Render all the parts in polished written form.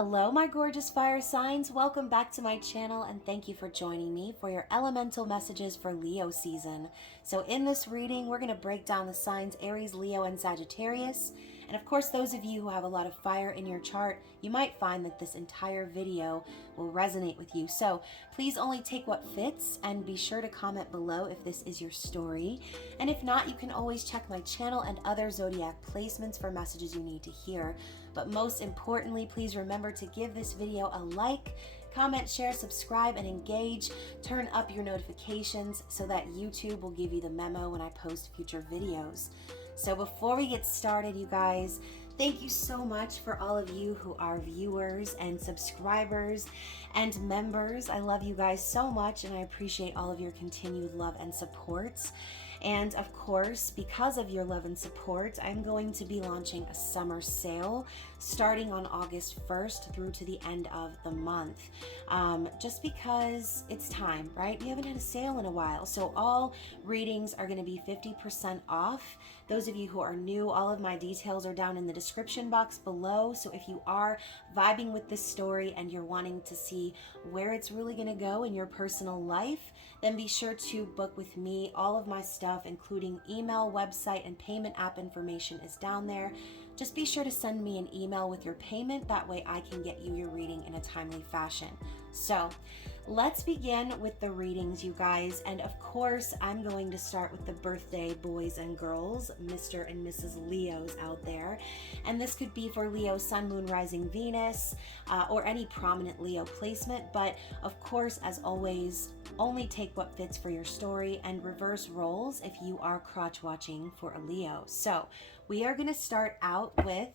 Hello, my gorgeous fire signs. Welcome back to my channel and thank you for joining me for your elemental messages for Leo season. So in this reading, we're going to break down the signs Aries, Leo, and Sagittarius. And of course, those of you who have a lot of fire in your chart, you might find that this entire video will resonate with you. So please only take what fits and be sure to comment below if this is your story. And if not, you can always check my channel and other zodiac placements for messages you need to hear. But most importantly, please remember to give this video a like, comment, share, subscribe, and engage. Turn up your notifications so that YouTube will give you the memo when I post future videos. So before we get started, you guys, thank you so much for all of you who are viewers and subscribers and members. I love you guys so much and I appreciate all of your continued love and support. And of course, because of your love and support, I'm going to be launching a summer sale starting on August 1st through to the end of the month. Just because it's time, right? We haven't had a sale in a while. So all readings are going to be 50% off. Those of you who are new, all of my details are down in the description box below. So if you are vibing with this story and you're wanting to see where it's really going to go in your personal life, then be sure to book with me. All of my stuff, including email, website, and payment app information is down there. Just be sure to send me an email with your payment. That way I can get you your reading in a timely fashion. So let's begin with the readings, you guys. And of course, I'm going to start with the birthday boys and girls, Mr. and Mrs. Leos out there. And this could be for Leo, Sun, Moon, Rising, Venus, or any prominent Leo placement. But of course, as always, only take what fits for your story and reverse roles if you are crotch watching for a Leo. So we are going to start out with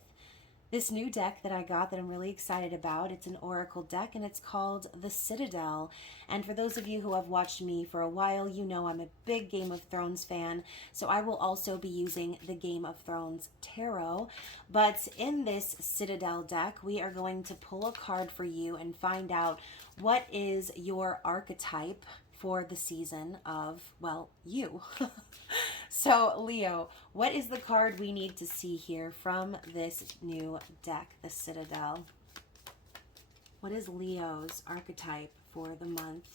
this new deck that I got that I'm really excited about. It's an oracle deck and it's called the Citadel. And for those of you who have watched me for a while, you know I'm a big Game of Thrones fan. So I will also be using the Game of Thrones tarot. But in this Citadel deck, we are going to pull a card for you and find out what is your archetype for the season of, well, you. So, Leo, what is the card we need to see here from this new deck, the Citadel? What is Leo's archetype for the month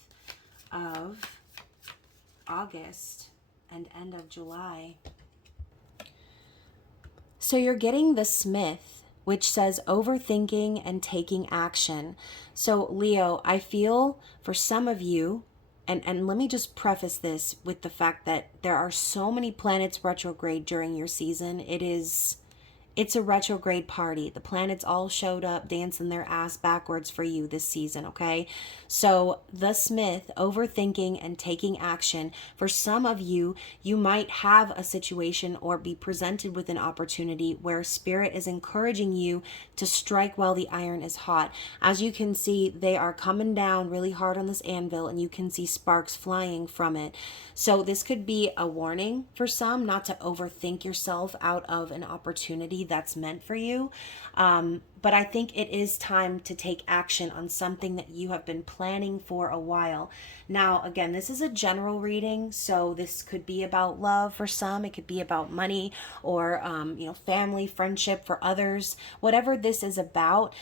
of August and end of July? So you're getting the Smith, which says overthinking and taking action. So, Leo, I feel for some of you, and let me just preface this with the fact that there are so many planets retrograde during your season. It's a retrograde party. The planets all showed up dancing their ass backwards for you this season, okay? So the Smith, overthinking and taking action. For some of you, you might have a situation or be presented with an opportunity where Spirit is encouraging you to strike while the iron is hot. As you can see, they are coming down really hard on this anvil and you can see sparks flying from it. So this could be a warning for some not to overthink yourself out of an opportunity that's meant for you. But I think it is time to take action on something that you have been planning for a while. Now, again, this is a general reading, so this could be about love for some. It could be about money or, family, friendship for others. Whatever this is about,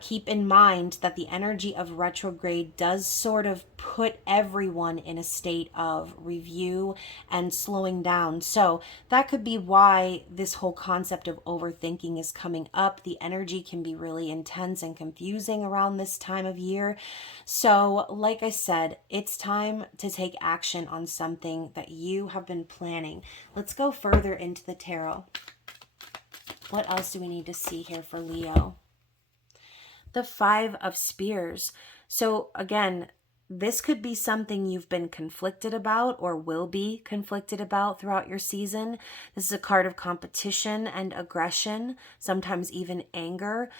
keep in mind that the energy of retrograde does sort of put everyone in a state of review and slowing down. So that could be why this whole concept of overthinking is coming up. The energy can be really intense and confusing around this time of year. So, like I said, it's time to take action on something that you have been planning. Let's go further into the tarot. What else do we need to see here for Leo? The Five of Spears. So again, this could be something you've been conflicted about or will be conflicted about throughout your season. This is a card of competition and aggression, sometimes even anger,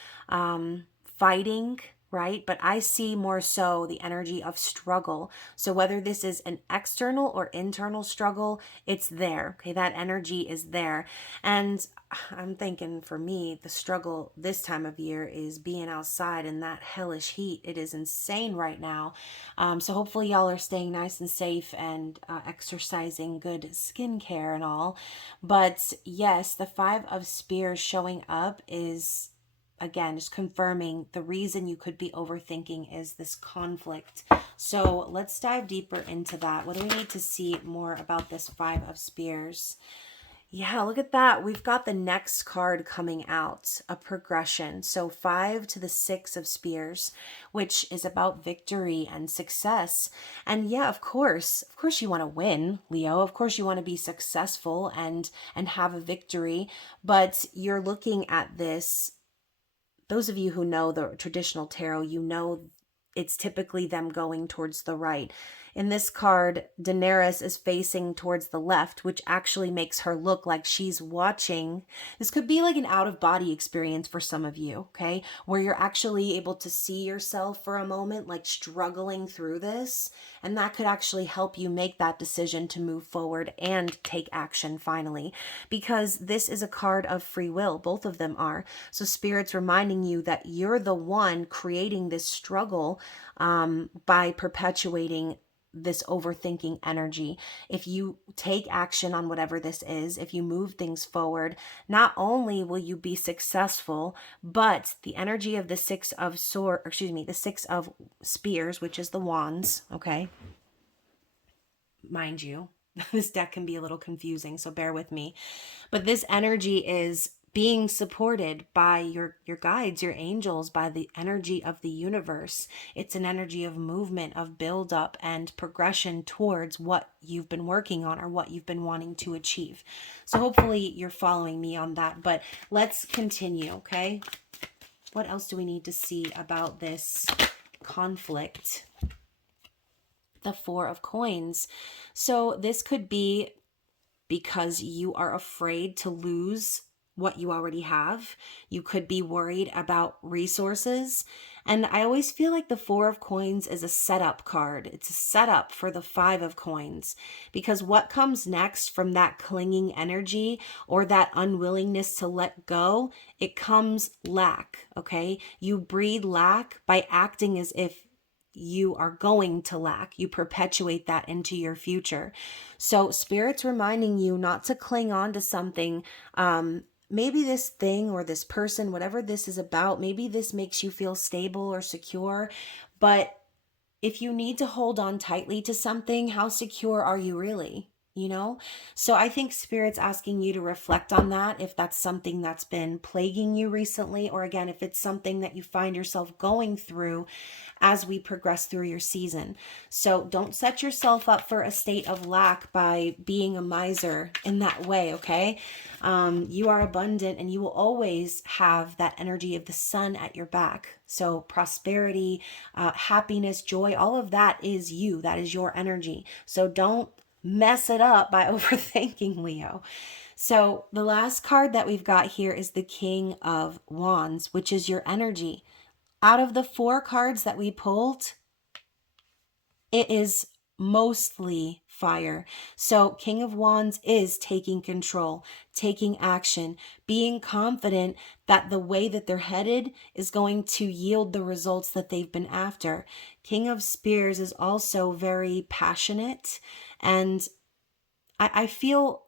fighting, right? But I see more so the energy of struggle. So whether this is an external or internal struggle, it's there, okay? That energy is there. And I'm thinking for me, the struggle this time of year is being outside in that hellish heat. It is insane right now. So hopefully y'all are staying nice and safe and exercising good skincare and all. But yes, the Five of Spears showing up is again, just confirming the reason you could be overthinking is this conflict. So let's dive deeper into that. What do we need to see more about this Five of Spears? Yeah, look at that. We've got the next card coming out, a progression. So 5 to the 6 of Spears, which is about victory and success. And yeah, of course you want to win, Leo. Of course you want to be successful and have a victory, but you're looking at this. Those of you who know the traditional tarot, you know it's typically them going towards the right. In this card, Daenerys is facing towards the left, which actually makes her look like she's watching. This could be like an out-of-body experience for some of you, okay? Where you're actually able to see yourself for a moment, like struggling through this. And that could actually help you make that decision to move forward and take action finally. Because this is a card of free will. Both of them are. So Spirit's reminding you that you're the one creating this struggle by perpetuating this overthinking energy. If you take action on whatever this is, if you move things forward, not only will you be successful, but the energy of the Six of Spears, which is the wands, okay? Mind you, this deck can be a little confusing, so bear with me. But this energy is being supported by your guides, your angels, by the energy of the universe. It's an energy of movement, of buildup and progression towards what you've been working on or what you've been wanting to achieve. So hopefully you're following me on that, but let's continue, okay? What else do we need to see about this conflict? The Four of Coins. So this could be because you are afraid to lose what you already have. You could be worried about resources. And I always feel like the Four of Coins is a setup card. It's a setup for the Five of Coins, because what comes next from that clinging energy or that unwillingness to let go, it comes lack, okay? You breed lack by acting as if you are going to lack. You perpetuate that into your future. So Spirit's reminding you not to cling on to something. Maybe this thing or this person, whatever this is about, maybe this makes you feel stable or secure. But if you need to hold on tightly to something, how secure are you really? You know? So I think Spirit's asking you to reflect on that, if that's something that's been plaguing you recently, or again, if it's something that you find yourself going through as we progress through your season. So don't set yourself up for a state of lack by being a miser in that way, okay? You are abundant and you will always have that energy of the sun at your back. So prosperity, happiness, joy, all of that is you. That is your energy. So don't mess it up by overthinking, Leo. So the last card that we've got here is the King of Wands, which is your energy. Out of the 4 cards that we pulled, it is mostly fire. So King of Wands is taking control, taking action, being confident that the way that they're headed is going to yield the results that they've been after. King of Spears is also very passionate, and I feel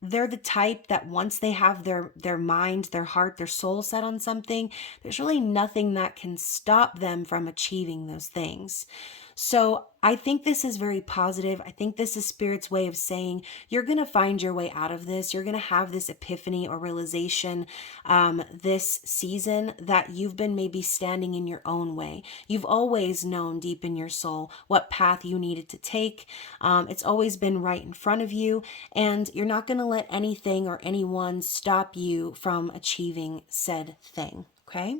they're the type that once they have their mind, their heart, their soul set on something, there's really nothing that can stop them from achieving those things. So I think this is very positive. I think this is Spirit's way of saying you're going to find your way out of this. You're going to have this epiphany or realization this season that you've been maybe standing in your own way. You've always known deep in your soul what path you needed to take. It's always been right in front of you, and you're not going to let anything or anyone stop you from achieving said thing. Okay,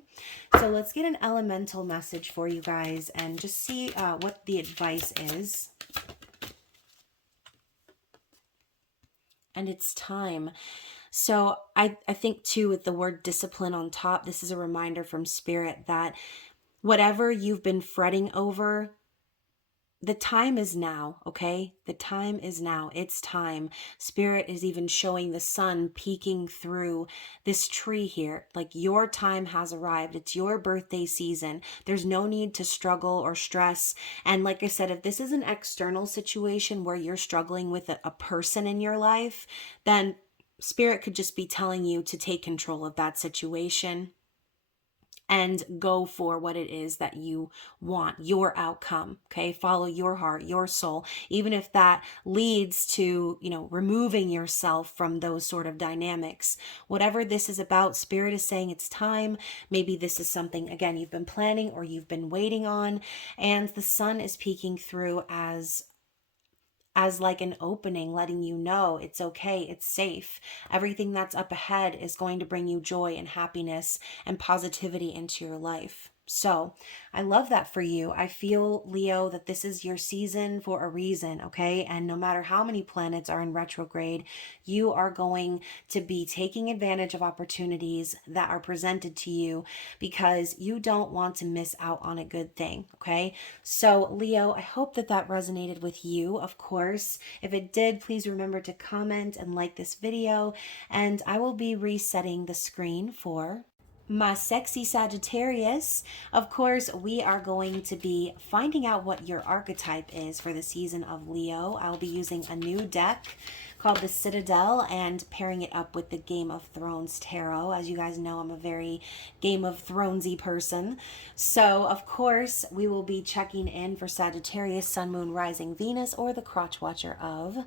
so let's get an elemental message for you guys and just see what the advice is. And it's time. So I think too, with the word discipline on top, this is a reminder from Spirit that whatever you've been fretting over, the time is now, okay? The time is now. It's time. Spirit is even showing the sun peeking through this tree here. Like, your time has arrived. It's your birthday season. There's no need to struggle or stress. And like I said, if this is an external situation where you're struggling with a person in your life, then Spirit could just be telling you to take control of that situation. and go for what it is that you want, your outcome. Okay. Follow your heart, your soul, even if that leads to, removing yourself from those sort of dynamics. Whatever this is about, Spirit is saying it's time. Maybe this is something, again, you've been planning or you've been waiting on, and the sun is peeking through as like an opening, letting you know it's okay, it's safe. Everything that's up ahead is going to bring you joy and happiness and positivity into your life. So I love that for you. I feel, Leo, that this is your season for a reason, okay? And no matter how many planets are in retrograde, you are going to be taking advantage of opportunities that are presented to you because you don't want to miss out on a good thing, okay? So, Leo, I hope that that resonated with you, of course. If it did, please remember to comment and like this video, and I will be resetting the screen for my sexy Sagittarius. Of course, we are going to be finding out what your archetype is for the season of Leo. I'll be using a new deck called the Citadel and pairing it up with the Game of Thrones tarot. As you guys know, I'm a very Game of Thronesy person. So, of course, we will be checking in for Sagittarius, Sun, Moon, Rising, Venus, or the Crotch Watcher of.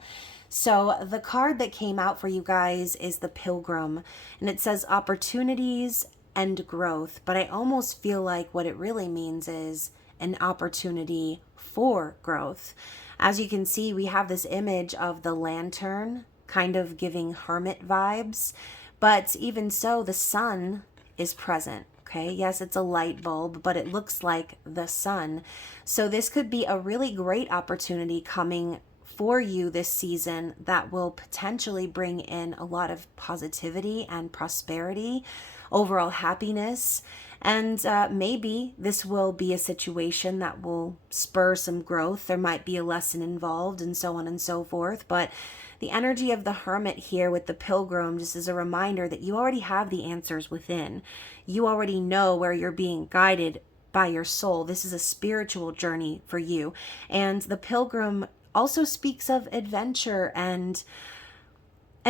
So the card that came out for you guys is the Pilgrim, and it says opportunities and growth, but I almost feel like what it really means is an opportunity for growth. As you can see, we have this image of the lantern kind of giving hermit vibes, but even so, the sun is present. Okay, yes, it's a light bulb, but it looks like the sun. So this could be a really great opportunity coming for you this season that will potentially bring in a lot of positivity and prosperity, overall happiness. And maybe this will be a situation that will spur some growth. There might be a lesson involved and so on and so forth. But the energy of the hermit here with the pilgrim just is a reminder that you already have the answers within. You already know where you're being guided by your soul. This is a spiritual journey for you. And the pilgrim also speaks of adventure and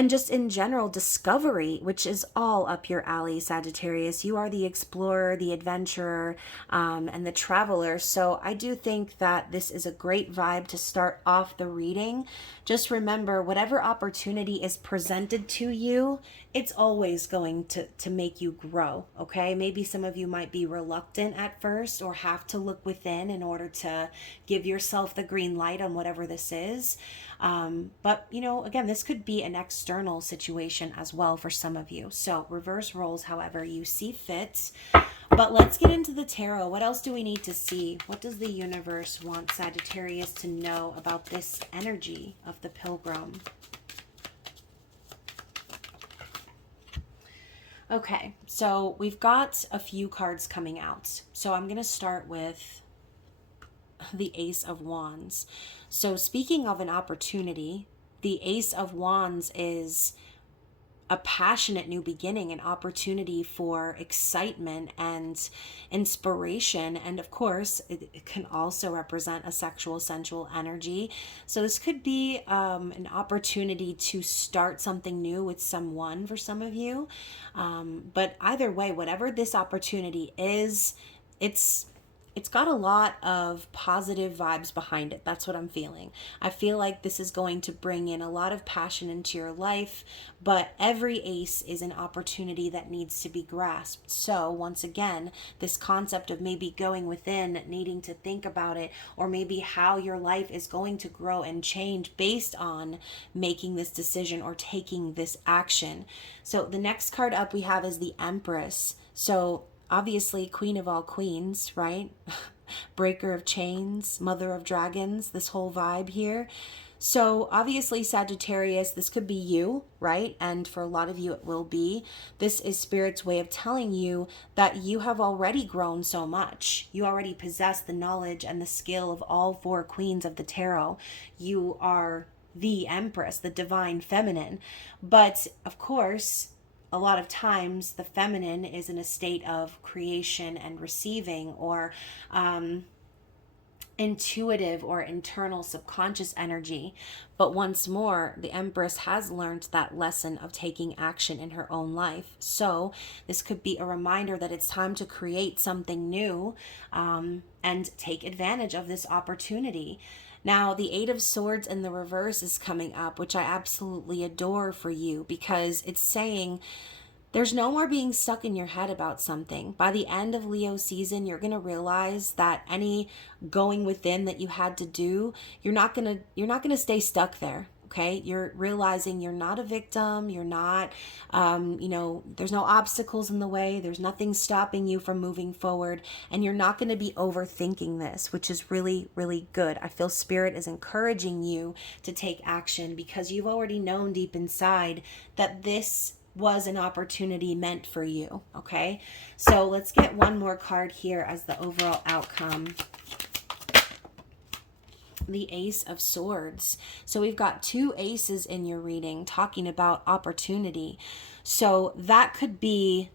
just in general discovery, which is all up your alley, Sagittarius. You are the explorer, the adventurer, and the traveler. So I do think that this is a great vibe to start off the reading. Just remember, whatever opportunity is presented to you, it's always going to make you grow, okay? Maybe some of you might be reluctant at first or have to look within in order to give yourself the green light on whatever this is. But, again, this could be an external situation as well for some of you. So reverse roles, however you see fit. But let's get into the tarot. What else do we need to see? What does the universe want Sagittarius to know about this energy of the pilgrim? Okay, so we've got a few cards coming out. So I'm going to start with the Ace of Wands. So speaking of an opportunity, the Ace of Wands is a passionate new beginning, an opportunity for excitement and inspiration. And of course, it can also represent a sexual, sensual energy. So this could be an opportunity to start something new with someone for some of you. But either way, whatever this opportunity is, it's got a lot of positive vibes behind it. That's what I'm feeling. I feel like this is going to bring in a lot of passion into your life, but every ace is an opportunity that needs to be grasped. So once again, this concept of maybe going within, needing to think about it, or maybe how your life is going to grow and change based on making this decision or taking this action. So the next card up we have is the Empress. So obviously, queen of all queens, right? Breaker of chains, mother of dragons, this whole vibe here. So obviously, Sagittarius, this could be you, right? And for a lot of you, it will be. This is Spirit's way of telling you that you have already grown so much. You already possess the knowledge and the skill of all four queens of the tarot. You are the Empress, the divine feminine. But of course, a lot of times the feminine is in a state of creation and receiving, or intuitive or internal subconscious energy. But once more, the Empress has learned that lesson of taking action in her own life. So this could be a reminder that it's time to create something new, and take advantage of this opportunity. Now, the Eight of Swords in the reverse is coming up, which I absolutely adore for you, because it's saying there's no more being stuck in your head about something. By the end of Leo season, you're going to realize that any going within that you had to do, you're not going to stay stuck there. Okay, you're realizing you're not a victim. You're not, there's no obstacles in the way. There's nothing stopping you from moving forward. And you're not going to be overthinking this, which is really, really good. I feel Spirit is encouraging you to take action because you've already known deep inside that this was an opportunity meant for you. Okay, so let's get one more card here as the overall outcome. The Ace of Swords. So we've got two aces in your reading talking about opportunity. So that could be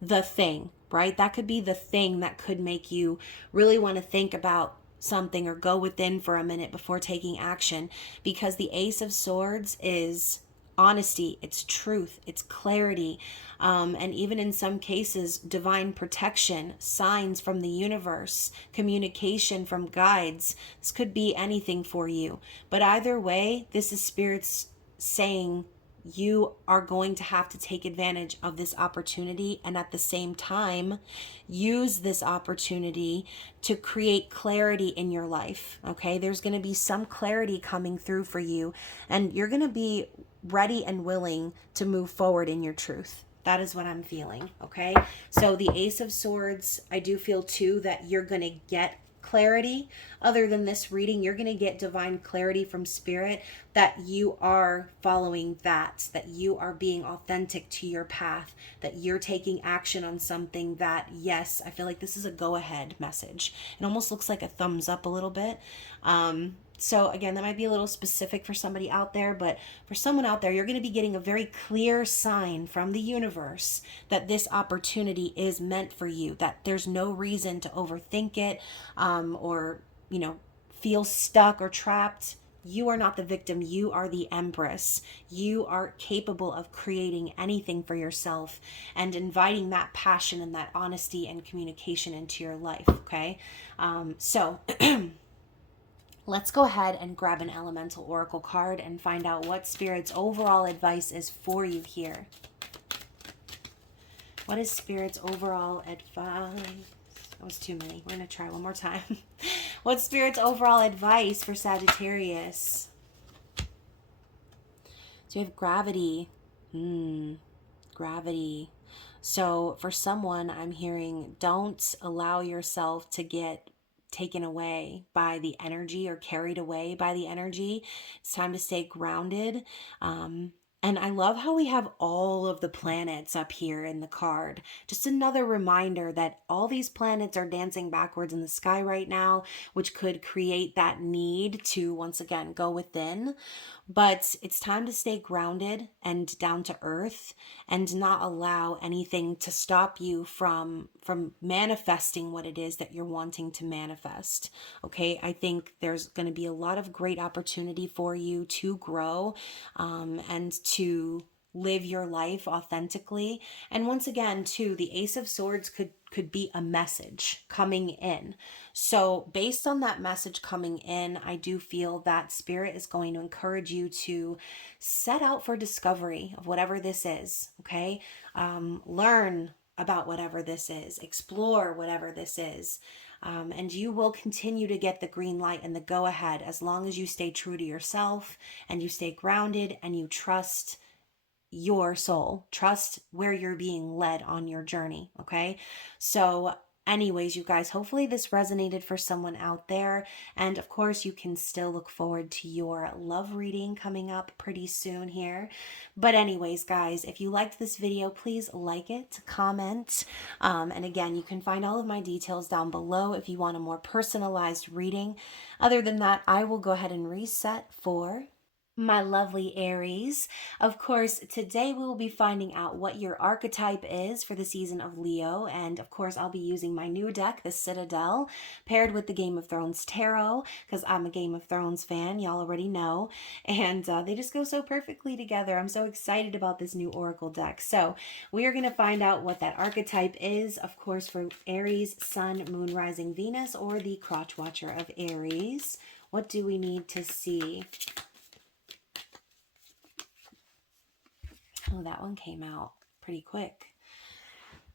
the thing, right? That could be the thing that could make you really want to think about something or go within for a minute before taking action, because the Ace of Swords is honesty, it's truth, it's clarity, and even in some cases, divine protection, signs from the universe, communication from guides. This could be anything for you. But either way, this is Spirit's saying you are going to have to take advantage of this opportunity, and at the same time use this opportunity to create clarity in your life. Okay, there's going to be some clarity coming through for you, and you're going to be ready and willing to move forward in your truth. That is what I'm feeling. Okay, so the Ace of Swords, I do feel too that you're going to get clarity. Other than this reading, you're going to get divine clarity from Spirit that you are following that you are being authentic to your path, that you're taking action on something that, yes, I feel like this is a go ahead message. It almost looks like a thumbs up a little bit. So again, that might be a little specific for somebody out there, but for someone out there, you're going to be getting a very clear sign from the universe that this opportunity is meant for you, that there's no reason to overthink it, or, feel stuck or trapped. You are not the victim. You are the Empress. You are capable of creating anything for yourself and inviting that passion and that honesty and communication into your life. Okay. So let's go ahead and grab an elemental oracle card and find out what Spirit's overall advice is for you here. What is Spirit's overall advice? That was too many. We're going to try one more time. What's Spirit's overall advice for Sagittarius? So we have gravity. Gravity. So for someone, I'm hearing, don't allow yourself to get taken away by the energy or carried away by the energy. It's time to stay grounded. And I love how we have all of the planets up here in the card. Just another reminder that all these planets are dancing backwards in the sky right now, which could create that need to, once again, go within. But it's time to stay grounded and down to earth and not allow anything to stop you from manifesting what it is that you're wanting to manifest. Okay, I think there's going to be a lot of great opportunity for you to grow, and to live your life authentically. And once again, too, the Ace of Swords could be a message coming in. So based on that message coming in, I do feel that Spirit is going to encourage you to set out for discovery of whatever this is. Okay, learn about whatever this is, explore whatever this is. And you will continue to get the green light and the go ahead as long as you stay true to yourself and you stay grounded and you trust your soul, trust where you're being led on your journey. Okay, so anyways, you guys, hopefully this resonated for someone out there. And of course, you can still look forward to your love reading coming up pretty soon here. But anyways, guys, if you liked this video, please like it, comment. And again, you can find all of my details down below if you want a more personalized reading. Other than that, I will go ahead and reset for My lovely Aries. Of course, today we will be finding out what your archetype is for the season of Leo. And of course, I'll be using my new deck, the Citadel, paired with the Game of Thrones Tarot, because I'm a Game of Thrones fan, y'all already know. And they just go so perfectly together. I'm so excited about this new Oracle deck. So we are going to find out what that archetype is, of course, for Aries, Sun, Moon, Rising, Venus, or the Crotch Watcher of Aries. What do we need to see? Oh, that one came out pretty quick.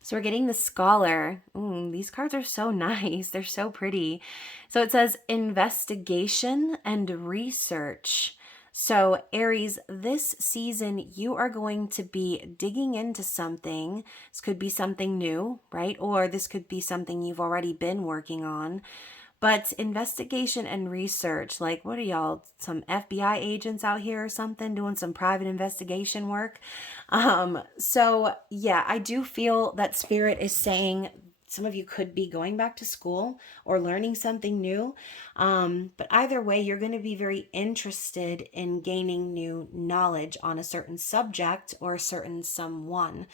So we're getting the Scholar. Ooh, these cards are so nice. They're so pretty. So it says investigation and research. So Aries, this season, you are going to be digging into something. This could be something new, right? Or this could be something you've already been working on. But investigation and research, like what are y'all, some FBI agents out here or something doing some private investigation work? So yeah, I do feel that Spirit is saying some of you could be going back to school or learning something new. But either way, you're going to be very interested in gaining new knowledge on a certain subject or a certain someone.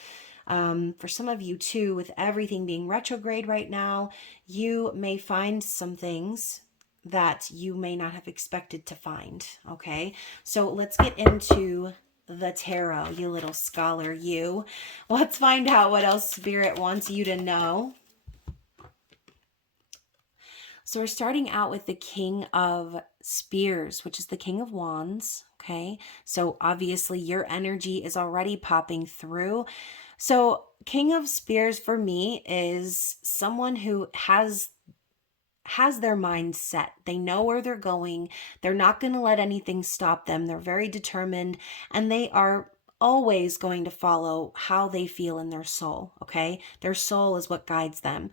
For some of you too, with everything being retrograde right now, you may find some things that you may not have expected to find. Okay, so let's get into the tarot, you little scholar, you. Let's find out what else Spirit wants you to know. So we're starting out with the King of Spears, which is the King of Wands. Okay, so obviously your energy is already popping through. So King of Spears for me is someone who has their mind set. They know where they're going. They're not going to let anything stop them. They're very determined, and they are always going to follow how they feel in their soul. Okay, their soul is what guides them.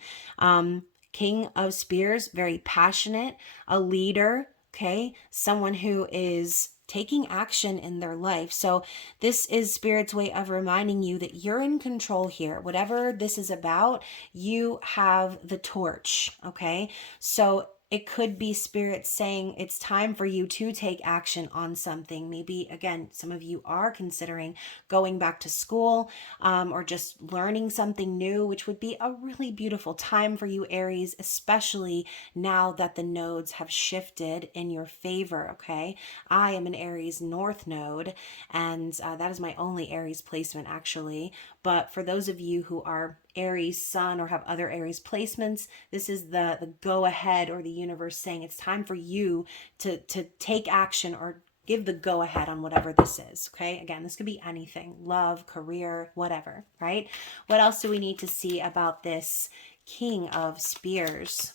King of Spears, very passionate, a leader. Okay, someone who is taking action in their life. So this is Spirit's way of reminding you that you're in control here. Whatever this is about, you have the torch, okay? So it could be Spirit saying it's time for you to take action on something. Maybe, again, some of you are considering going back to school or just learning something new, which would be a really beautiful time for you, Aries, especially now that the nodes have shifted in your favor, okay? I am an Aries North node, and that is my only Aries placement, actually. But for those of you who are Aries Sun or have other Aries placements, this is the go ahead, or the universe saying it's time for you to take action or give the go ahead on whatever this is. Okay, again, this could be anything: love, career, whatever, right? What else do we need to see about this King of Spears?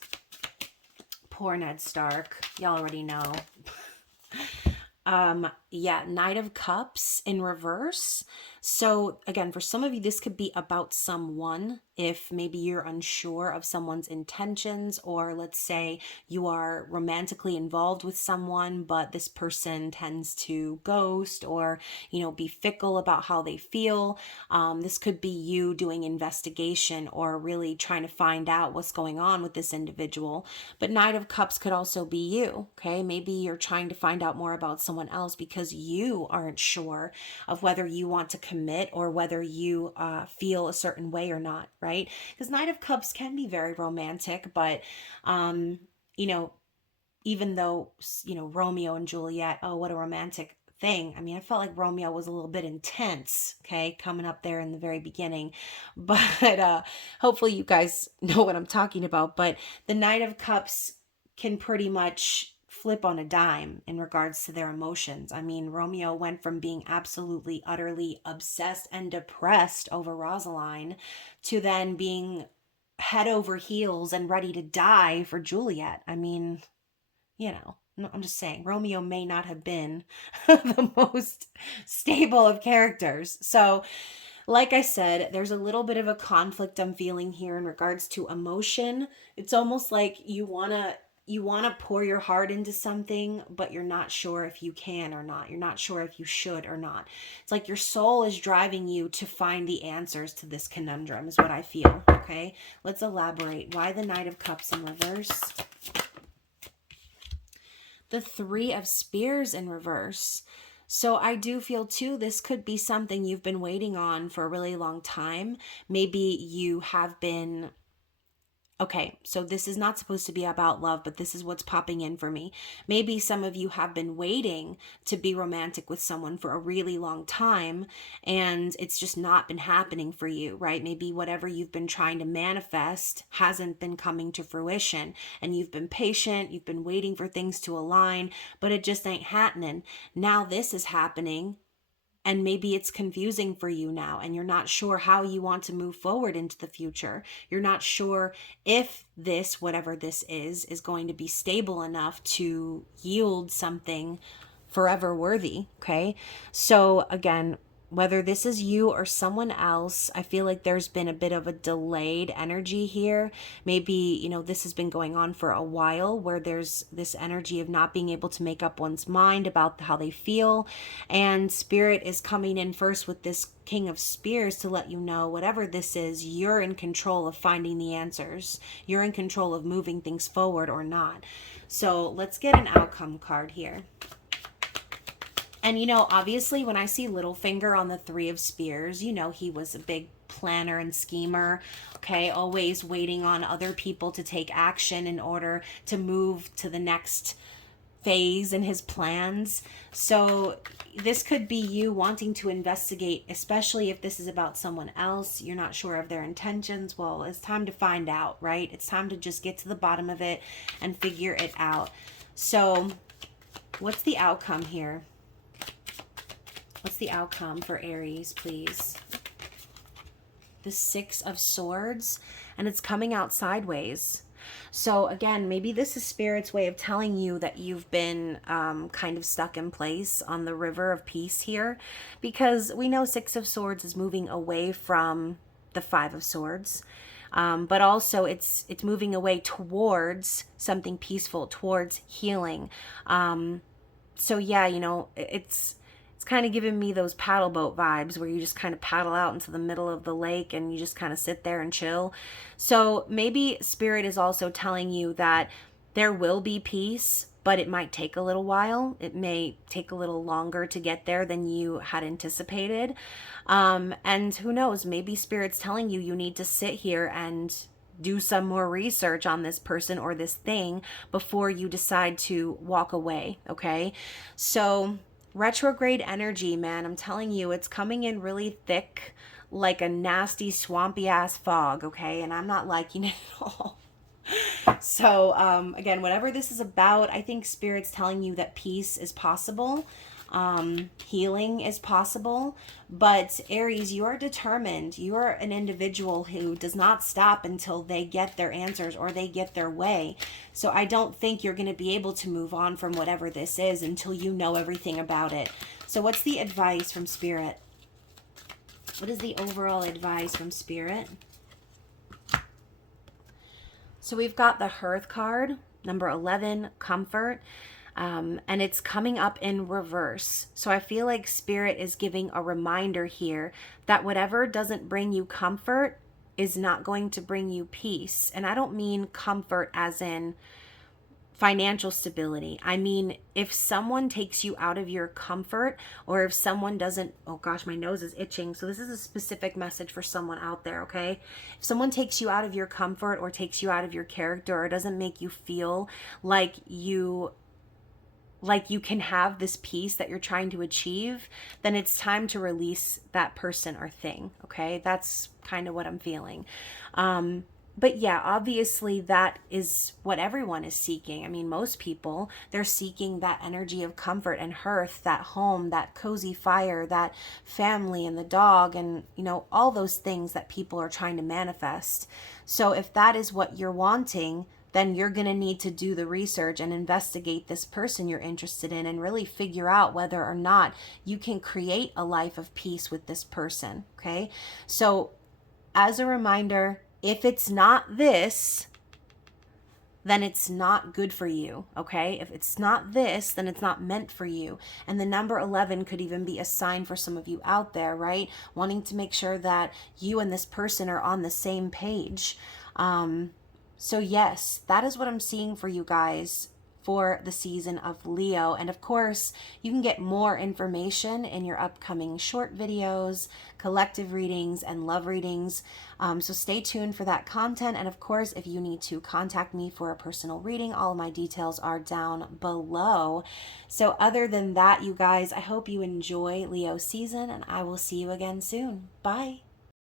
Poor Ned Stark, y'all already know. Yeah, Knight of Cups in reverse. So again, for some of you, this could be about someone. If maybe you're unsure of someone's intentions, or let's say you are romantically involved with someone, but this person tends to ghost or, be fickle about how they feel. This could be you doing investigation or really trying to find out what's going on with this individual. But Knight of Cups could also be you, okay? Maybe you're trying to find out more about someone else because you aren't sure of whether you want to commit or whether you feel a certain way or not, right? Because Knight of Cups can be very romantic, but even though Romeo and Juliet, oh, what a romantic thing. I mean, I felt like Romeo was a little bit intense, okay, coming up there in the very beginning. But hopefully you guys know what I'm talking about. But the Knight of Cups can pretty much flip on a dime in regards to their emotions. I mean, Romeo went from being absolutely, utterly obsessed and depressed over Rosaline to then being head over heels and ready to die for Juliet. I mean, I'm just saying, Romeo may not have been the most stable of characters. So, like I said, there's a little bit of a conflict I'm feeling here in regards to emotion. It's almost like you want to pour your heart into something, but you're not sure if you can or not. You're not sure if you should or not. It's like your soul is driving you to find the answers to this conundrum, is what I feel. Okay, let's elaborate. Why the Knight of Cups in reverse? The Three of Spears in reverse. So I do feel too, this could be something you've been waiting on for a really long time. Maybe you have been. Okay, so this is not supposed to be about love, but this is what's popping in for me. Maybe some of you have been waiting to be romantic with someone for a really long time, and it's just not been happening for you, right? Maybe whatever you've been trying to manifest hasn't been coming to fruition, and you've been patient, you've been waiting for things to align, but it just ain't happening. Now this is happening, and maybe it's confusing for you now, and you're not sure how you want to move forward into the future. You're not sure if this, whatever this is going to be stable enough to yield something forever worthy. Okay. So again, whether this is you or someone else, I feel like there's been a bit of a delayed energy here. Maybe, this has been going on for a while, where there's this energy of not being able to make up one's mind about how they feel. And Spirit is coming in first with this King of Spears to let you know, whatever this is, you're in control of finding the answers. You're in control of moving things forward or not. So let's get an outcome card here. And, obviously when I see Littlefinger on the Three of Spears, he was a big planner and schemer, okay, always waiting on other people to take action in order to move to the next phase in his plans. So this could be you wanting to investigate, especially if this is about someone else. You're not sure of their intentions. Well, it's time to find out, right? It's time to just get to the bottom of it and figure it out. So what's the outcome here? What's the outcome for Aries, please? The Six of Swords, and it's coming out sideways. So again, maybe this is Spirit's way of telling you that you've been kind of stuck in place on the river of peace here, because we know Six of Swords is moving away from the Five of Swords. But also it's moving away towards something peaceful, towards healing. So yeah, it's kind of giving me those paddle boat vibes, where you just kind of paddle out into the middle of the lake and you just kind of sit there and chill. So maybe Spirit is also telling you that there will be peace, but it might take a little while. It may take a little longer to get there than you had anticipated. And who knows, maybe Spirit's telling you you need to sit here and do some more research on this person or this thing before you decide to walk away. Okay. So retrograde energy, man, I'm telling you, it's coming in really thick, like a nasty, swampy ass fog, okay? And I'm not liking it at all. So, again, whatever this is about, I think Spirit's telling you that peace is possible. Healing is possible. But Aries, you are determined. You are an individual who does not stop until they get their answers or they get their way. So I don't think you're going to be able to move on from whatever this is until you know everything about it. So what's the advice from Spirit? What is the overall advice from Spirit? So we've got the Hearth card, number 11, Comfort. And it's coming up in reverse. So I feel like Spirit is giving a reminder here that whatever doesn't bring you comfort is not going to bring you peace. And I don't mean comfort as in financial stability. I mean, if someone takes you out of your comfort, or if someone doesn't, oh gosh, my nose is itching. So this is a specific message for someone out there, okay? If someone takes you out of your comfort or takes you out of your character, or doesn't make you feel like you can have this peace that you're trying to achieve, then it's time to release that person or thing, okay? That's kind of what I'm feeling. But yeah, obviously that is what everyone is seeking. I mean, most people, they're seeking that energy of comfort and hearth, that home, that cozy fire, that family and the dog, and, all those things that people are trying to manifest. So if that is what you're wanting, then you're going to need to do the research and investigate this person you're interested in and really figure out whether or not you can create a life of peace with this person, okay? So as a reminder, if it's not this, then it's not good for you, okay? If it's not this, then it's not meant for you. And the number 11 could even be a sign for some of you out there, right? Wanting to make sure that you and this person are on the same page. So yes, that is what I'm seeing for you guys for the season of Leo. And of course, you can get more information in your upcoming short videos, collective readings, and love readings. So stay tuned for that content. And of course, if you need to contact me for a personal reading, all of my details are down below. So other than that, you guys, I hope you enjoy Leo season, and I will see you again soon. Bye.